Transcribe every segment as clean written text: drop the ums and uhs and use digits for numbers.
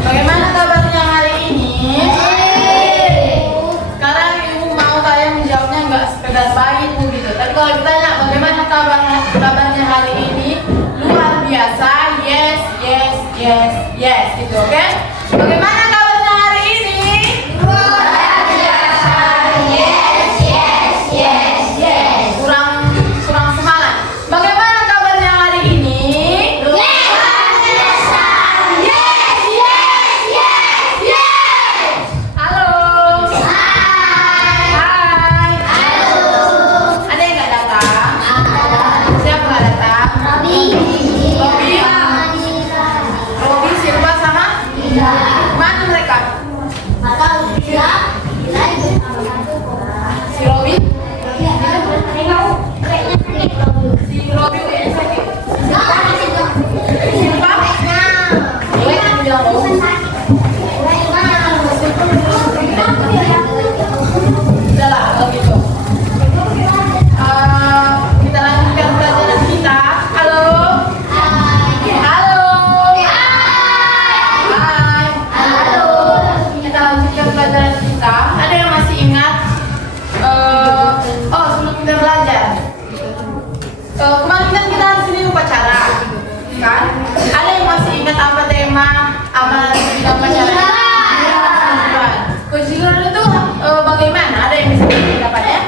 Bagaimana kabarnya hari ini? Sekarang ibu mau kalian menjawabnya nggak sekedar baik gitu. Tapi kalau ditanya bagaimana kabarnya hari ini, luar biasa. Yes, yes, yes, yes, gitu, oke? Bagaimana kabarnya hari ini? Luar biasa. Yes, yes, yes, yes. Kurang semangat. Bagaimana kabarnya hari ini? Luar biasa. Yes, yes, yes, yes. Halo. Hai. Hai. Halo. Ada yang nggak datang? Ada. Siapa nggak datang? Robi. Robi. Robi, Silva sama? Mana mereka? Si Robi? Si Robi udah sakit. Silva? Boleh kan bilang oh? Udah lah kalau gitu. Kita lanjutkan pelajaran kita. Halo. Halo. Hai. Kita lanjutkan pelajaran kita. Ada yang masih ingat? Sebelum kita belajar, kemarin kan kita di sini upacara, kan? Ada yang masih ingat apa tema upacara? Kejujuran itu bagaimana? Ada yang bisa pendapatnya?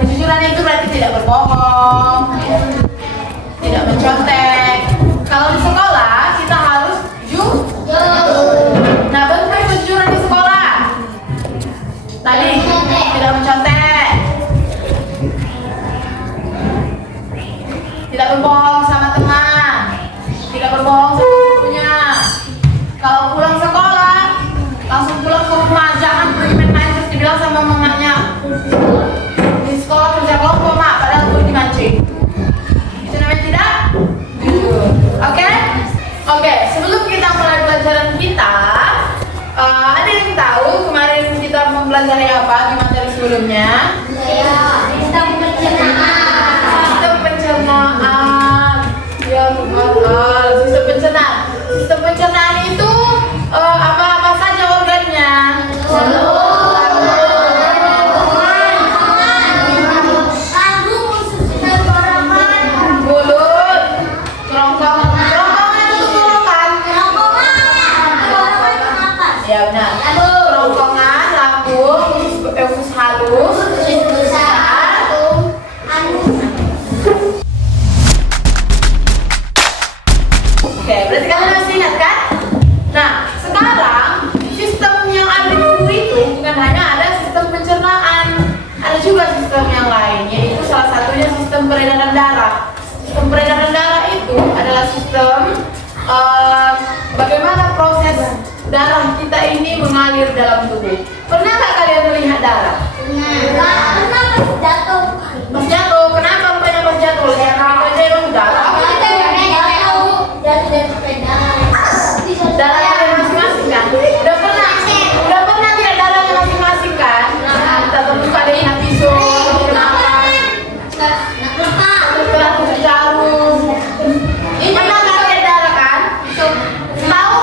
Kejujuran itu berarti tidak berbohong, tidak mencontek. Kalau di sekolah kita harus jujur. Nah, bentuk kejujuran di sekolah tadi tidak mencontek, tidak berbohong sama teman, tidak berbohong sama gurunya. Kalau pulang sekolah langsung pulang ke rumah, jangan pergi main-main terus dibilang sama mamanya di sekolah kerja kelompok mak, padahal pergi dimancing. Itu namanya tidak jujur. Oke, sebelum kita mulai pelajaran kita, ada yang tahu kemarin kita mempelajari apa di materi sebelumnya? Sistem pencernaan. Ya, sistem pencernaan. Sistem pencernaan itu apa saja organnya? Mulut, kerongkongan. Kerongkongan itu kerongkongan. Ya benar. Kerongkongan, lambung, usus halus, Oke, berarti kalian masih ingat kan? Nah, sekarang sistem yang ada di tubuh itu bukan hanya ada sistem pencernaan, ada juga sistem yang lain, yaitu salah satunya sistem peredaran darah. Sistem peredaran darah itu adalah sistem bagaimana proses darah kita ini mengalir dalam tubuh. Pernah nggak kalian melihat darah? Pas jatuh, kenapa rupanya pas jatuh? Lihat itu aja emang darah. Darahnya ada masing-masing kan? Udah pernah lihat darahnya masing-masing kan? Kita terluka dari tisu, kenapa? Kita jarum. Ini pernah nggak lihat darah kan? Tahu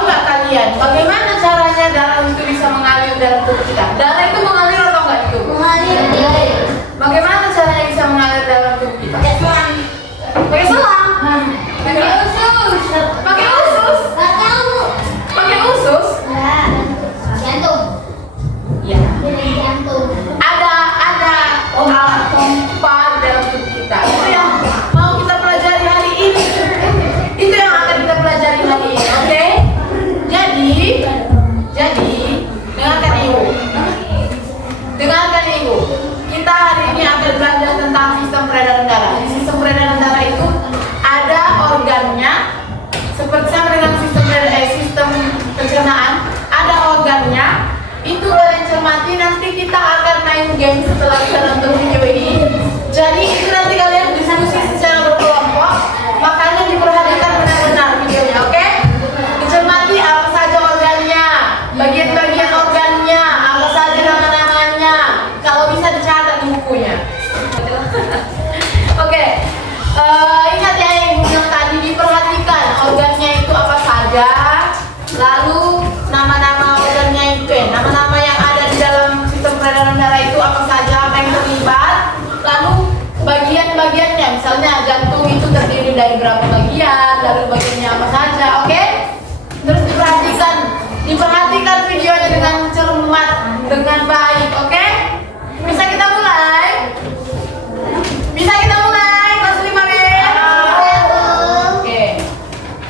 nggak kalian? Bagaimana caranya darah itu bisa mengalir dalam tubuh kita? Darah itu mengalir atau enggak itu? Bagaimana caranya bisa mengalir dalam tubuh kita? Pakai selang. Pakai usus. Ya. Ada alat pompa di dalam tubuh kita. Itu yang mau kita pelajari hari ini. Itu yang akan kita pelajari hari ini, oke? Jadi dengarkan ibu. Kita hari ini akan belajar tentang sistem peredaran darah. Di sistem peredaran darah itu ada organnya, seperti sama dengan sistem pencernaan, ada organnya. Itu kalian cermati, nanti kita akan main game setelah kita nonton video ini. Jadi itu nanti kalian diskusi secara berkelompok, makanya diperhatikan benar-benar videonya, oke? Dicermati apa saja organnya, bagian-bagian organnya, apa saja nama-namanya. Kalau bisa dicatat di bukunya. Oke. dari berapa bagian, lalu bagiannya apa saja, oke? Terus diperhatikan videonya dengan cermat, dengan baik, oke? Bisa kita mulai? Bisa kita mulai, kelas 5 B? Oke,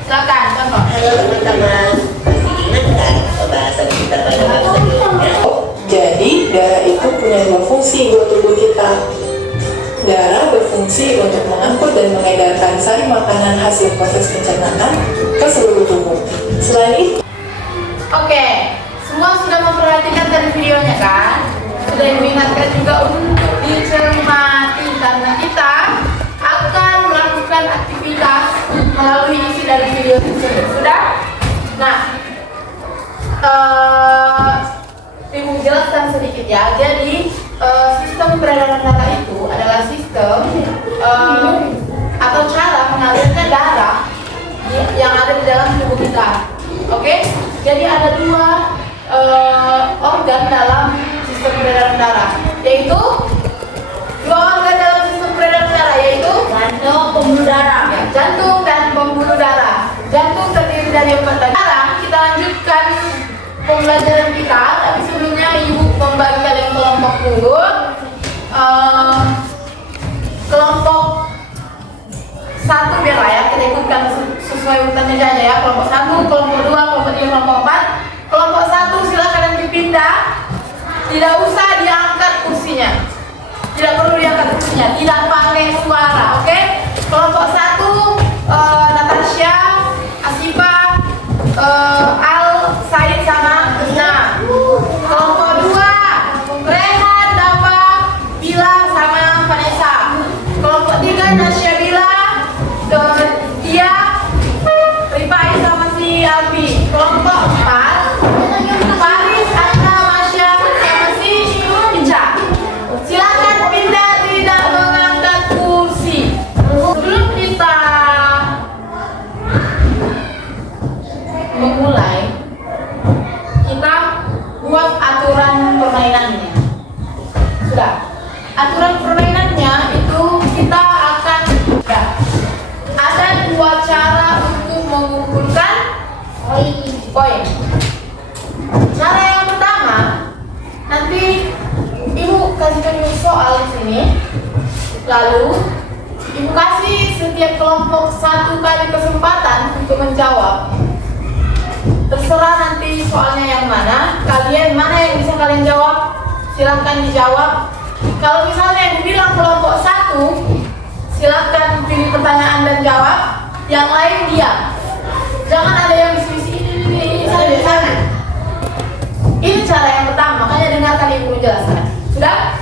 silakan, contoh. Halo teman-teman, masih ingat kan pembahasan kita pada bab sebelumnya? Jadi, darah itu punya dua fungsi buat tubuh kita. Darah berfungsi untuk mengangkut dan mengedarkan sari makanan hasil proses pencernaan ke seluruh tubuh. Selain itu, Oke, semua sudah memperhatikan dari videonya kan? Sudah diingatkan juga untuk dicermati karena kita akan melakukan aktivitas melalui isi dari video tersebut. Sudah? Nah, Ibu jelaskan sedikit ya. Jadi sistem peredaran darah itu adalah sistem atau cara mengalirnya darah yang ada di dalam tubuh kita. Oke? Jadi ada dua organ dalam sistem peredaran darah, yaitu dua organ dalam sistem peredaran darah, yaitu Jantung, pembuluh darah. ya, jantung dan pembuluh darah. Jantung terdiri dari 4 bagian. Sekarang kita lanjutkan pembelajaran kita, tapi sebelumnya Ibu membagi kalian kelompok dulu. Kelompok 1 biar lah ya, kita ikutkan sesuai urutannya aja ya. Kelompok 1, kelompok 2, kelompok 3, kelompok 4. Kelompok 1 silakan yang dipindah. Tidak usah diangkat kursinya. Tidak perlu diangkat kursinya, tidak pakai suara, oke? Kelompok 1 Natasha, Asifa, Al, Said sama Rizna. Kelompok 2 Rehan, Dava, Bila sama Vanessa. Kelompok 3 Nasya Bila, Tia, Rifai sama si Alfi. Kelompok 4 Faris, Anna, Masya sama si Ica. Silakan pindah, tidak mengangkat kursi. Sebelum kita memulai, kita buat aturan permainannya. Sudah. Aturan permainannya itu kita akan ada 2 cara untuk mengumpulkan poin. Cara yang pertama, nanti Ibu kasih tunjuk soal di sini. Lalu Ibu kasih setiap kelompok 1 kali kesempatan untuk menjawab. Terserah nanti soalnya yang mana, kalian mana yang bisa kalian jawab, silahkan dijawab. Kalau misalnya Ibu bilang kelompok 1, silahkan pilih pertanyaan dan jawab. Yang lain diam. Jangan ada yang diskusi ini sana. Ini cara yang pertama, makanya dengarkan Ibu menjelaskan. Sudah?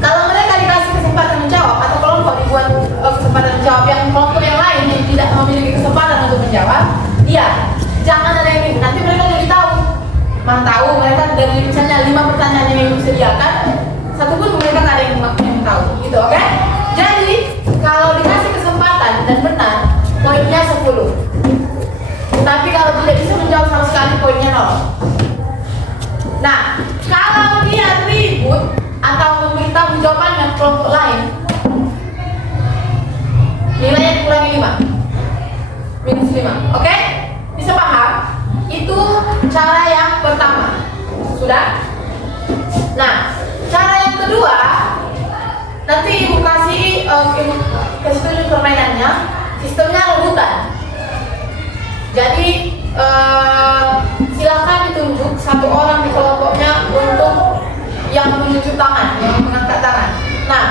Kalau mereka dikasih kesempatan menjawab atau kelompok dibuat kesempatan menjawab, yang kelompok yang lain yang tidak memiliki kesempatan untuk menjawab, diam. Jangan ada yang ini. Nanti mereka jadi tahu. Mana tahu mereka dari misalnya 5 pertanyaan yang Ibu sediakan, satu pun mereka nggak ada yang tahu, gitu, oke? Jadi kalau dikasih kesempatan dan benar, poinnya 10. Tapi kalau tidak bisa menjawab sama sekali, poinnya 0. Nah, kalau dia ribut atau memberitahu jawabannya kelompok lain, nilainya dikurangi 5, minus 5, oke? Bisa paham? Itu cara yang pertama. Sudah? Nah, cara yang kedua, nanti Ibu kasih tunjuk permainannya. Sistemnya rebutan. Jadi silakan ditunjuk 1 orang di kelompoknya untuk yang menunjuk tangan, yang mengangkat tangan. Nah,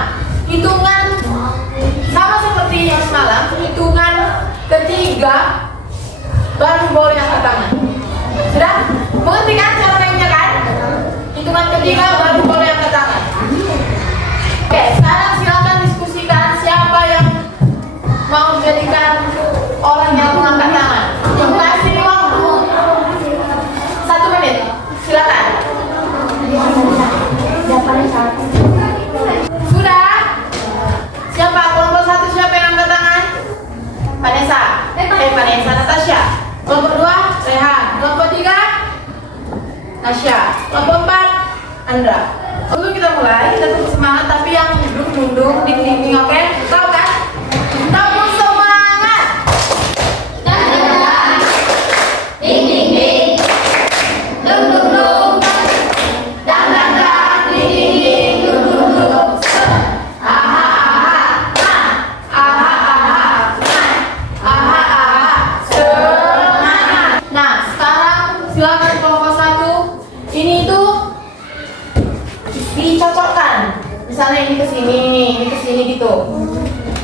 hitungan sama seperti yang semalam, hitungan ketiga baru boleh angkat tangan. Sudah? Mengerti kan cara mainnya kan? Hitungan ketiga baru boleh angkat tangan. Oke, sekarang silakan diskusikan siapa yang mau menjadikan orang yang mengangkat tangan. Yang kasih waktu 1 menit. Silakan. Sudah? Siapa? Kelompok 1 siapa yang angkat tangan? Vanessa. Vanessa, Natasha. Kelompok 2 Rehan. Kelompok 3 Nasya. Kelompok 4 Andra. Sebelum kita mulai, kita tunggu semangat, tapi yang mundur, dinding, oke? Tahu kan? Tepuk semangat.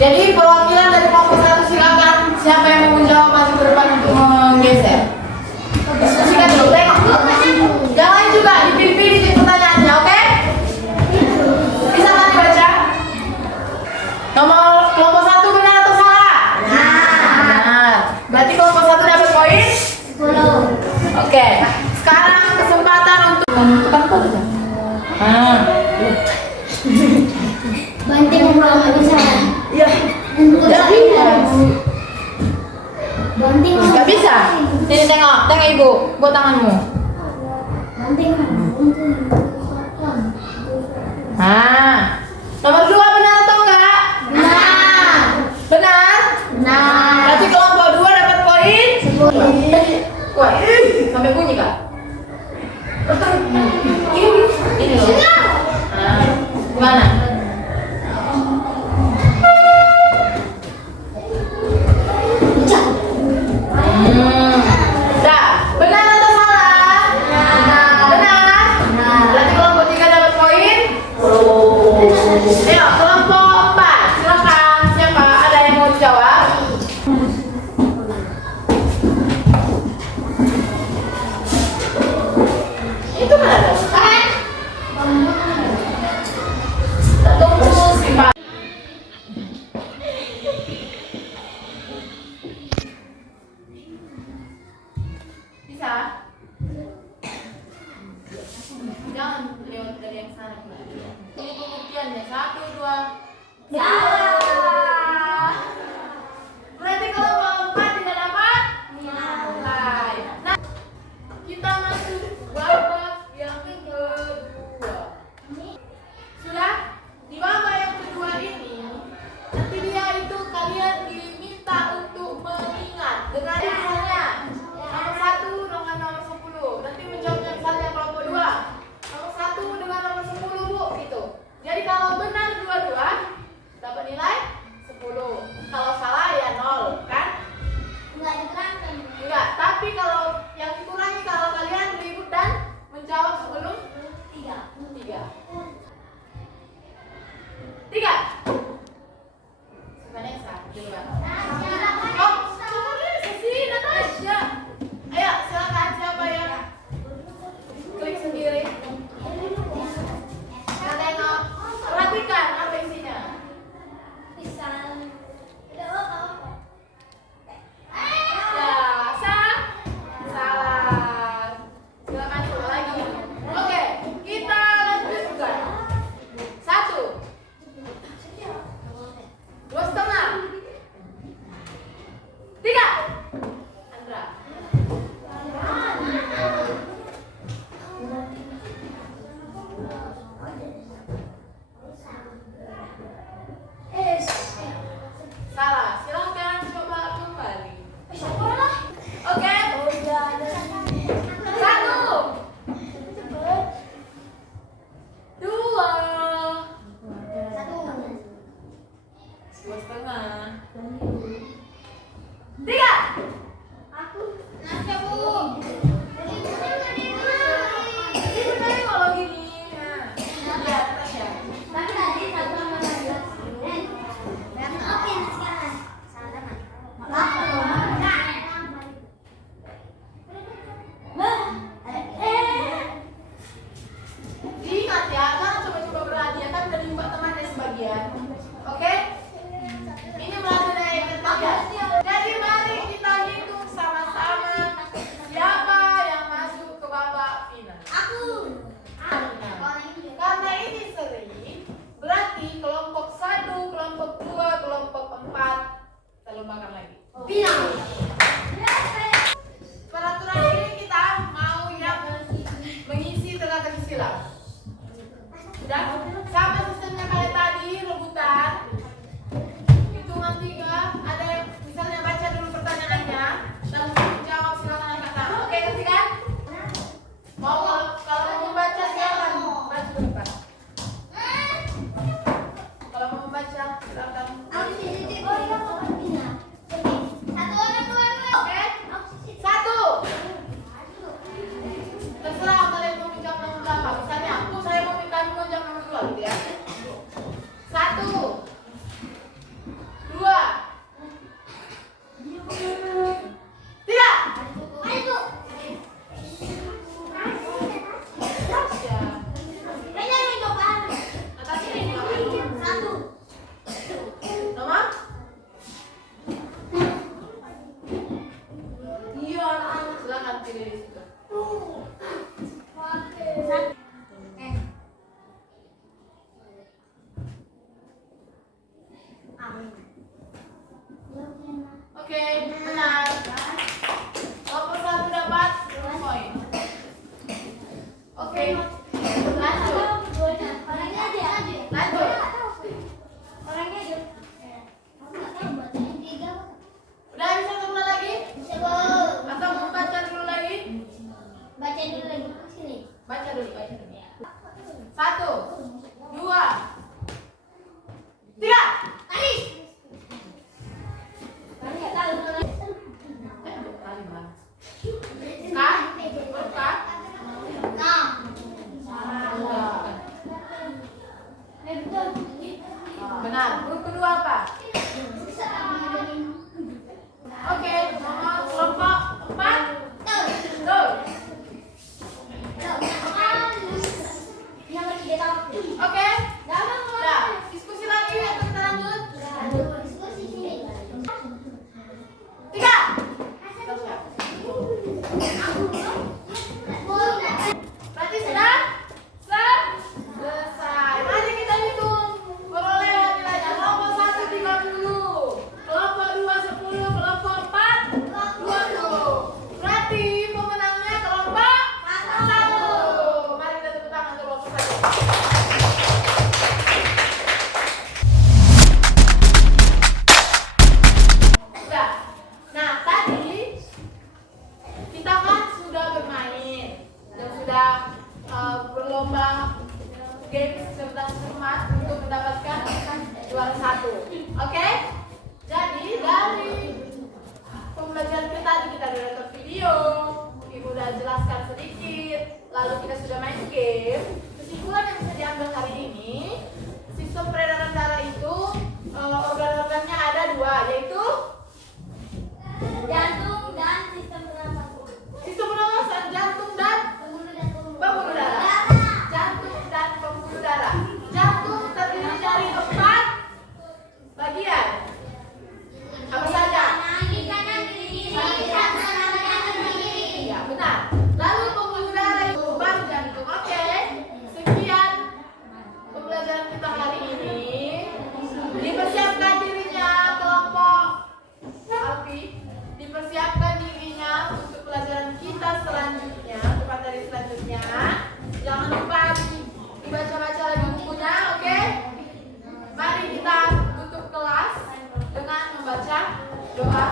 Jadi perwakilan dari kelompok 1 silakan. Siapa yang mau menjawab maju ke depan untuk menggeser? Diskusikan dulu, tengok. Jangan juga dipilih-pilih pertanyaannya, oke? Bisa kan dibaca? Nomor kelompok 1 benar atau salah? Benar. Berarti kelompok 1 dapat poin? 10. Oke. Sekarang kesempatan untuk menentukan kode. Banting belum bisa. Iya. Banting. Gak bisa. Sini tengok ibu, buat tanganmu. Banting. Nomor 2 benar atau enggak? Benar. Benar? Benar. Berarti kelompok 2 dapat poin? 10. Wah, sampai bunyi kak? Ini loh. Gimana? Dah, benar atau salah? Benar. Berarti kelompok 3 dapat poin? Ayo, kelompok 4. Silakan. Siapa? Ada yang mau dijawab? Itu kan ada. Tunggu si Pak. Bisa? Jangan lewat dari yang sana. Ini pembuktiannya 1, 2. Salah. Berarti kalau 4 tidak dapat nilai. Nah, kita masuk babak yang kedua. Sudah? Di babak yang kedua ini, nanti dia itu kalian diminta untuk mengingat dengan misalnya nomor 1 dengan nomor 10. Nanti menjawabnya misalnya kelompok 2. Nomor 1 dengan nomor 10 bu, gitu. Jadi kalau benar dua-dua dapat nilai 10. Kalau salah ya 0, kan? Enggak, tapi kalau yang dikurangi kalau kalian ribut dan menjawab sebelum 3. 3. Vanessa, duluan. Oh, Vanessa sih, Natasha. Ayo, silakan siapa yang klik sendiri. Kita tengok, perhatikan apa isinya. Ya, salah. Silakan coba lagi. Oke, kita lanjutkan. 1, 2,5, 3. Andra. Salah. Silakan coba kembali. Oke. 1, 2, 2,5, 3. Oke, benar. Kelompok 1 dapat 2 poin. Oke, lanjut. Orangnya aja. Lanjut. Orangnya aja. Aku nggak tahu bacanya 3. Udah bisa ketemu lagi? Bisa Bu. Atau mau baca dulu lagi? Baca dulu lagi sini. Baca dulu, baca dulu. 1, 2, 3. Aris. Kamu nggak tahu dulu. Kah? Huruf Kah? Nah. Benar. Huruf kedua apa? Oke, nomor kelompok 4. Tuh. Nomor 3 tahu. Oke. Udah. Diskusi lagi atau kita lanjut? Diskusi sini. 3. Berarti sudah selesai. Mari kita hitung perolehan nilainya. Kelompok 1 30, kelompok 2 10, kelompok 4 20. Berarti pemenangnya kelompok 1. Mari kita tepuk tangan untuk kelompok 1. Sudah. Nah, tadi kita kan sudah bermain dan sudah berlomba game cerdas cermat untuk mendapatkan juara 1. Oke? Jadi dari pembelajaran kita tadi kita sudah nonton video, Ibu udah jelaskan sedikit, lalu kita sudah main game. Kesimpulan yang bisa diambil hari ini, sistem peredaran darah itu organ-organnya ada 2, yaitu Jantung dan sistem pernapasan. sistem pernapasan, jantung dan pembuluh darah. Jantung dan pembuluh darah. Jantung terdiri dari 4 bagian. Apa saja? Kiri kanan kiri kiri. Ya, benar. Lalu pembuluh darah itu baru jantung. Oke. Sekian pembelajaran kita hari ini. Dipersiapkan dirinya kelompok Alfi. Dipersiapkan dirinya untuk pelajaran kita selanjutnya, untuk materi selanjutnya. Jangan lupa dibaca-baca lagi bukunya, oke? Mari kita tutup kelas dengan membaca doa